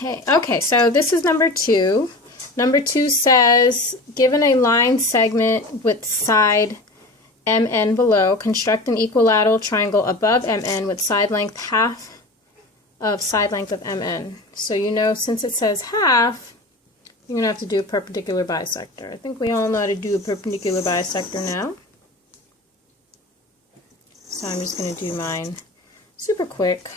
Okay, so this is number 2. Number 2 says, given a line segment with side MN below, construct an equilateral triangle above MN with side length half of side length of MN. So you know, since it says half, you're going to have to do a perpendicular bisector. I think we all know how to do a perpendicular bisector now. So I'm just going to do mine super quick.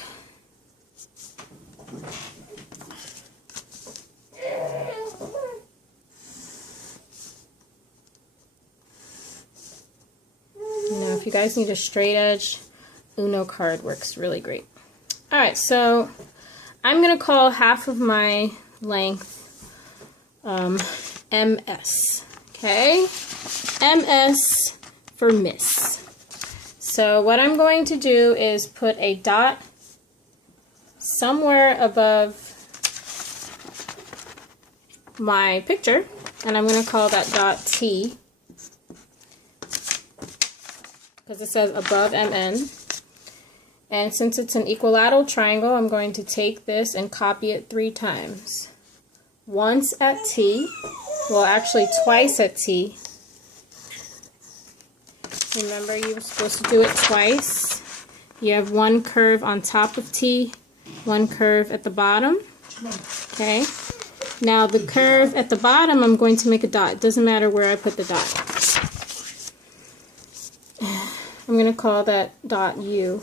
Now, if you guys need a straight edge, Uno card works really great. Alright, so I'm going to call half of my length MS. Okay? MS for miss. So what I'm going to do is put a dot somewhere above my picture, and I'm going to call that dot T, because it says above MN. And since it's an equilateral triangle, I'm going to take this and copy it 3 times. Once at T, well actually twice at T. Remember, you were supposed to do it twice. You have one curve on top of T, one curve at the bottom. Okay. Now the curve at the bottom, I'm going to make a dot. It doesn't matter where I put the dot. I'm going to call that dot U.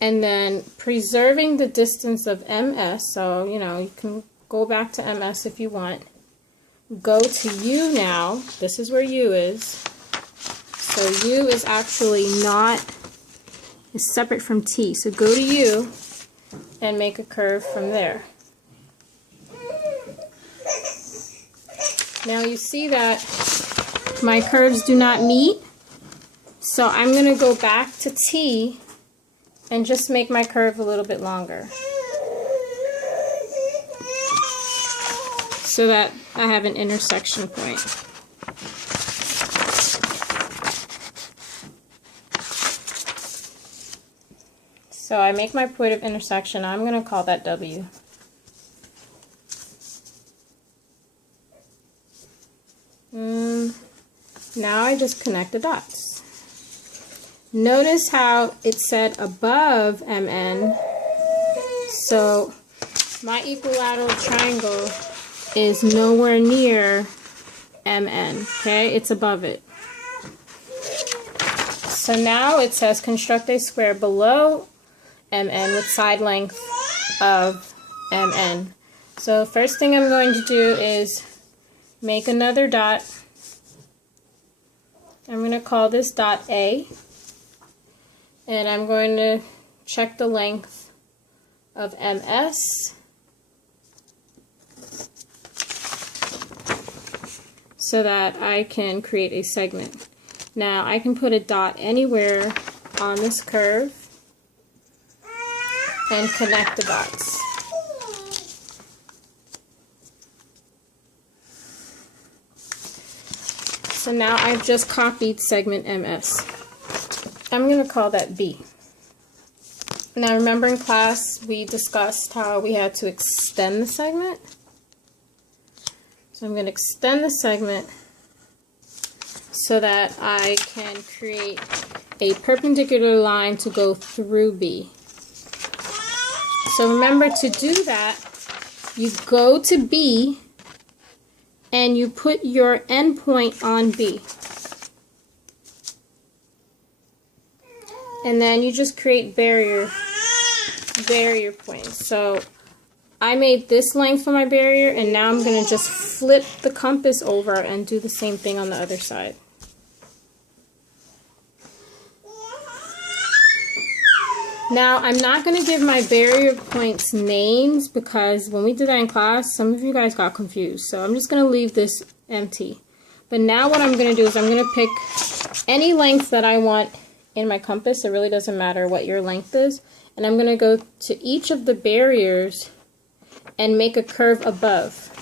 And then preserving the distance of MS, so you know, you can go back to MS if you want. Go to U now. This is where U is. So U is actually is separate from T. So go to U and make a curve from there. Now you see that my curves do not meet. So I'm going to go back to T and just make my curve a little bit longer, so that I have an intersection point. So I make my point of intersection. I'm going to call that W. Now I just connect the dots. Notice how it said above MN. So my equilateral triangle is nowhere near MN. Okay, it's above it. So now it says construct a square below MN with side length of MN. So first thing I'm going to do is make another dot. I'm going to call this dot A, and I'm going to check the length of MS so that I can create a segment. Now I can put a dot anywhere on this curve and connect the dots. So now I've just copied segment MS. I'm going to call that B. Now remember in class we discussed how we had to extend the segment. So I'm going to extend the segment so that I can create a perpendicular line to go through B. So remember, to do that, you go to B and you put your endpoint on B. And then you just create barrier points. So I made this length for my barrier, and now I'm going to just flip the compass over and do the same thing on the other side. Now, I'm not going to give my barrier points names because when we did that in class, some of you guys got confused. So I'm just going to leave this empty. But now what I'm going to do is I'm going to pick any length that I want in my compass. It really doesn't matter what your length is. And I'm going to go to each of the barriers and make a curve above.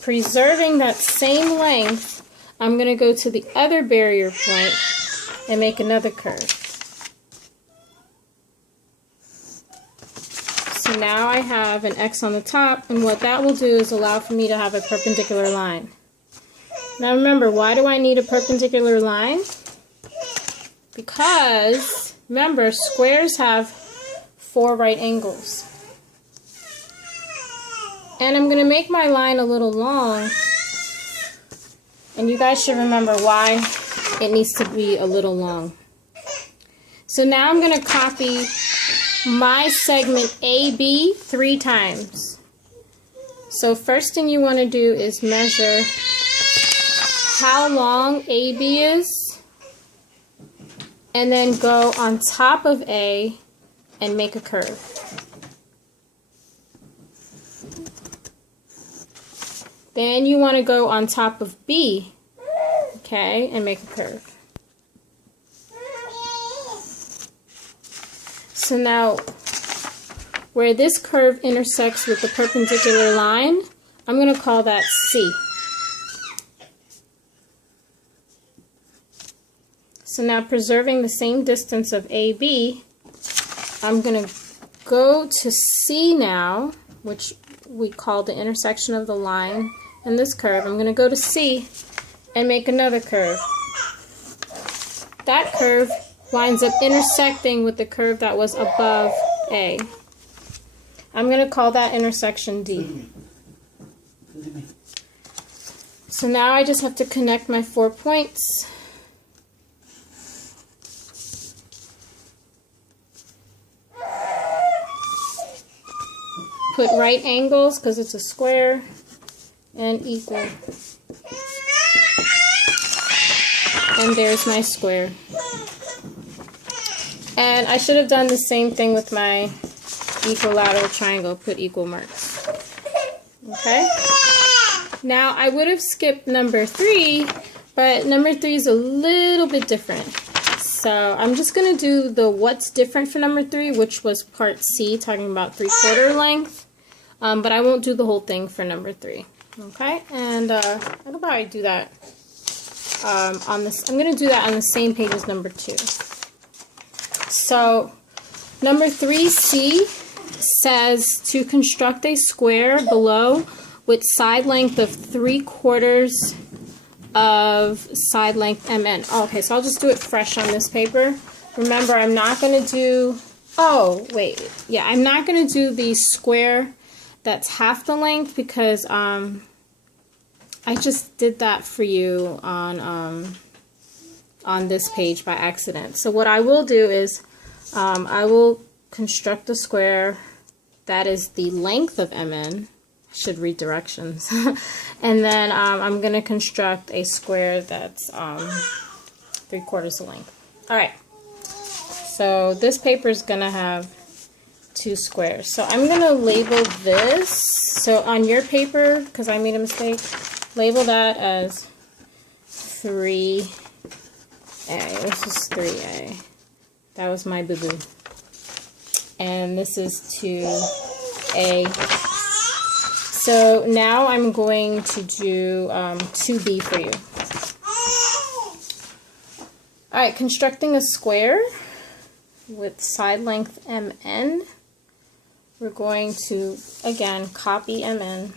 Preserving that same length, I'm going to go to the other barrier point and make another curve. So now I have an X on the top, and what that will do is allow for me to have a perpendicular line. Now remember, why do I need a perpendicular line? Because, remember, squares have 4 right angles. And I'm going to make my line a little long. And you guys should remember why it needs to be a little long. So now I'm going to copy my segment AB 3 times. So first thing you want to do is measure how long AB is, and then go on top of A and make a curve. Then you want to go on top of B, okay, and make a curve. So now, where this curve intersects with the perpendicular line, I'm going to call that C. So now, preserving the same distance of AB, I'm going to go to C now, which we call the intersection of the line and this curve. I'm going to go to C and make another curve. That curve winds up intersecting with the curve that was above A. I'm going to call that intersection D. So now I just have to connect my 4 points. Put right angles because it's a square, and equal. And there's my square. And I should have done the same thing with my equilateral triangle, put equal marks. Okay? Now I would have skipped number 3, but number 3 is a little bit different. So I'm just going to do the what's different for number 3, which was part C, talking about 3/4 length. But I won't do the whole thing for number 3. Okay? And I could probably do that on this. I'm going to do that on the same page as number 2. So number 3C says to construct a square below with side length of 3/4 of side length MN. Okay, so I'll just do it fresh on this paper. Remember, I'm not going to do, I'm not going to do the square that's half the length because I just did that for you on this page by accident. So what I will do is I will construct a square that is the length of MN. I should read directions. And then I'm going to construct a square that's 3/4 the length. Alright, so this paper is going to have 2 squares. So I'm going to label this. So on your paper, because I made a mistake, label that as 3A. This is 3A. That was my boo-boo. And this is 2A. So now I'm going to do 2B for you. Alright, constructing a square with side length MN. We're going to, again, copy MN.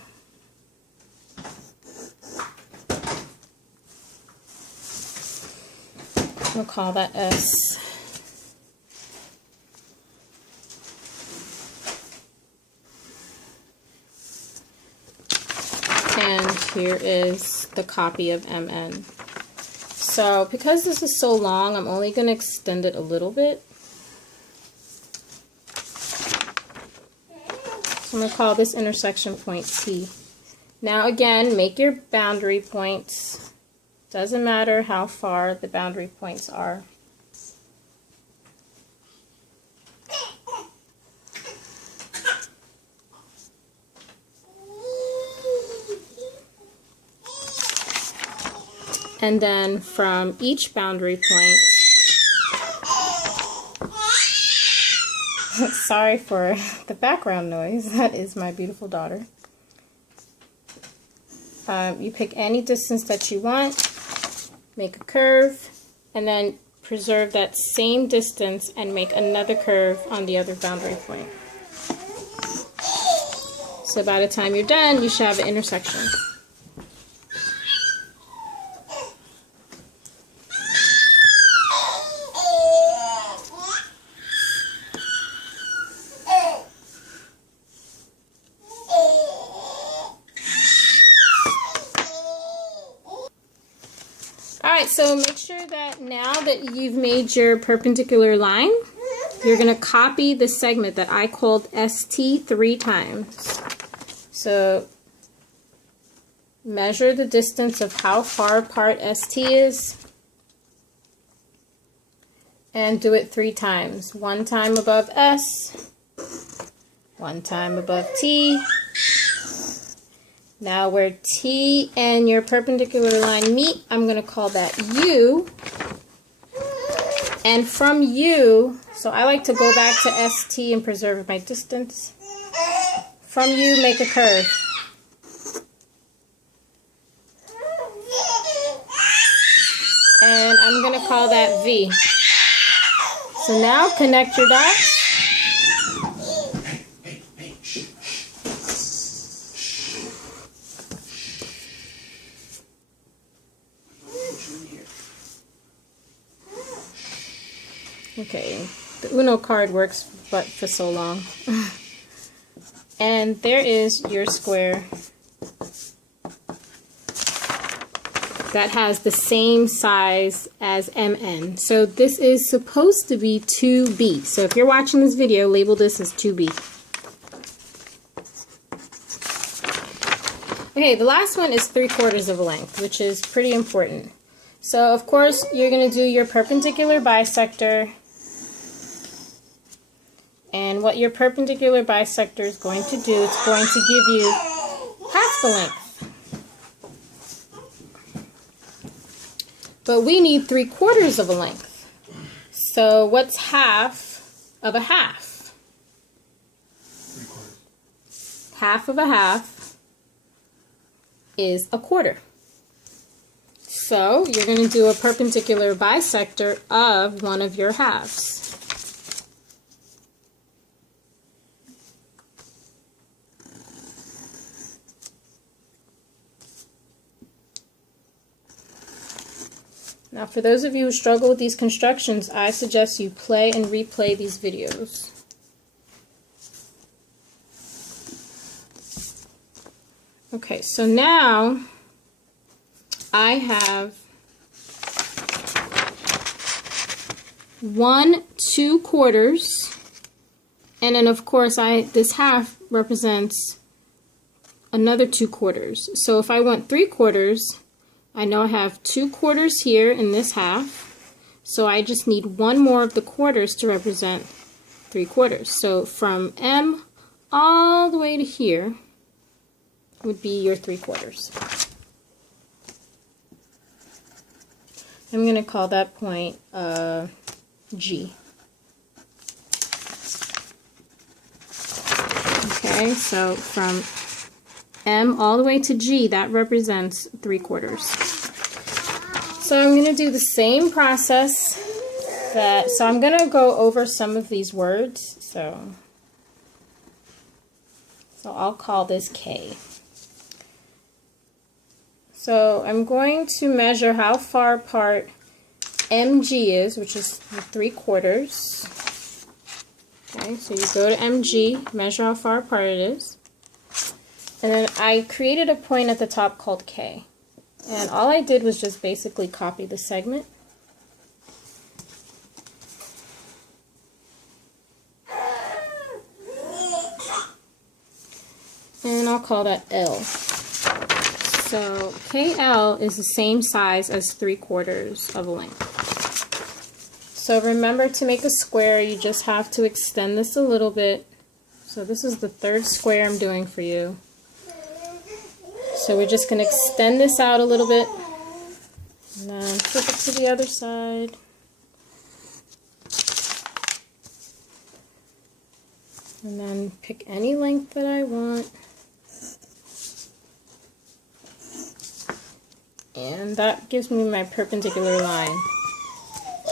We'll call that S. And here is the copy of MN. So because this is so long, I'm only going to extend it a little bit. So I'm going to call this intersection point T. Now again, make your boundary points. Doesn't matter how far the boundary points are. And then from each boundary point, sorry for the background noise, that is my beautiful daughter. You pick any distance that you want, make a curve, and then preserve that same distance and make another curve on the other boundary point. So by the time you're done, you should have an intersection. Alright, so make sure that now that you've made your perpendicular line, you're going to copy the segment that I called ST 3 times. So measure the distance of how far apart ST is and do it 3 times. 1 time above S, 1 time above T. Now where T and your perpendicular line meet, I'm going to call that U. And from U, so I like to go back to ST and preserve my distance. From U, make a curve. And I'm going to call that V. So now connect your dots. Okay, the Uno card works but for so long. And there is your square that has the same size as MN. So this is supposed to be 2B. So if you're watching this video, label this as 2B. Okay, the last one is 3/4 of a length, which is pretty important. So of course, you're going to do your perpendicular bisector. And what your perpendicular bisector is going to do, it's going to give you half the length. But we need 3/4 of a length. So what's half of a half? 3/4. Half of a half is 1/4. So you're going to do a perpendicular bisector of one of your halves. Now, for those of you who struggle with these constructions, I suggest you play and replay these videos. Okay, so now I have 1 2/4, and then of course this half represents another 2/4. So if I want 3/4, I know I have 2/4 here in this half, so I just need one more of the quarters to represent 3/4. So from M all the way to here would be your 3/4. I'm going to call that point G. Okay, so from M all the way to G, that represents 3/4. So I'm going to do the same process so I'm going to go over some of these words. So I'll call this K. So I'm going to measure how far apart MG is, which is 3/4. Okay, so you go to MG, measure how far apart it is. And then I created a point at the top called K. And all I did was just basically copy the segment. And I'll call that L. So KL is the same size as 3/4 of a length. So remember, to make a square, you just have to extend this a little bit. So this is the 3rd square I'm doing for you. So we're just going to extend this out a little bit, and then flip it to the other side. And then pick any length that I want. And that gives me my perpendicular line.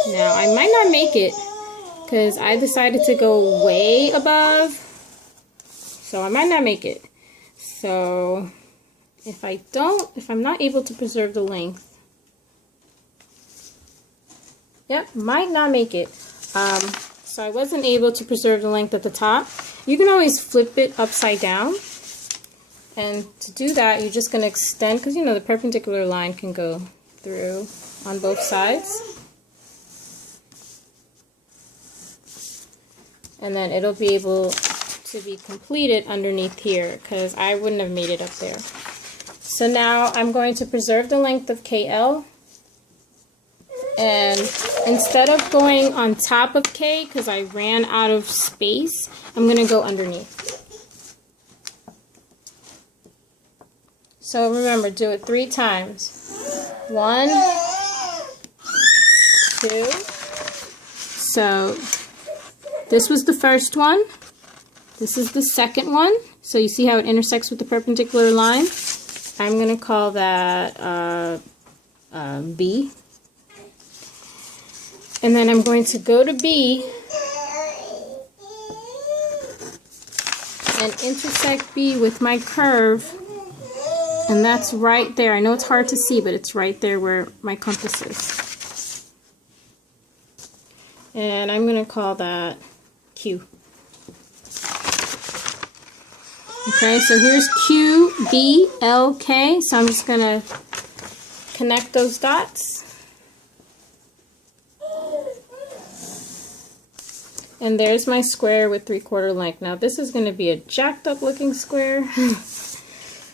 Now, I might not make it because I decided to go way above, so I might not make it. So if I'm not able to preserve the length, yep, might not make it. So I wasn't able to preserve the length at the top. You can always flip it upside down. And to do that, you're just going to extend, because you know the perpendicular line can go through on both sides. And then it'll be able to be completed underneath here, because I wouldn't have made it up there. So now I'm going to preserve the length of KL. And instead of going on top of K, because I ran out of space, I'm going to go underneath. So remember, do it 3 times. 1, 2. So this was the first one. This is the second one. So you see how it intersects with the perpendicular line? I'm going to call that B. And then I'm going to go to B and intersect B with my curve. And that's right there. I know it's hard to see, but it's right there where my compass is. And I'm going to call that Q. Okay, so here's Q, B, L, K. So I'm just going to connect those dots. And there's my square with 3/4 length. Now this is going to be a jacked up looking square.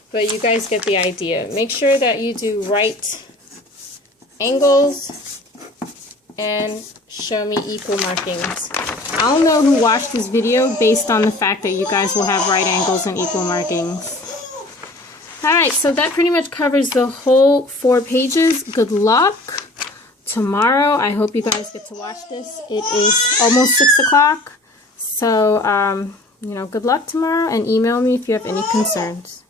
But you guys get the idea. Make sure that you do right angles and show me equal markings. I'll know who watched this video based on the fact that you guys will have right angles and equal markings. Alright, so that pretty much covers the whole 4 pages. Good luck. Tomorrow, I hope you guys get to watch this. It is almost 6 o'clock. So, you know, good luck tomorrow and email me if you have any concerns.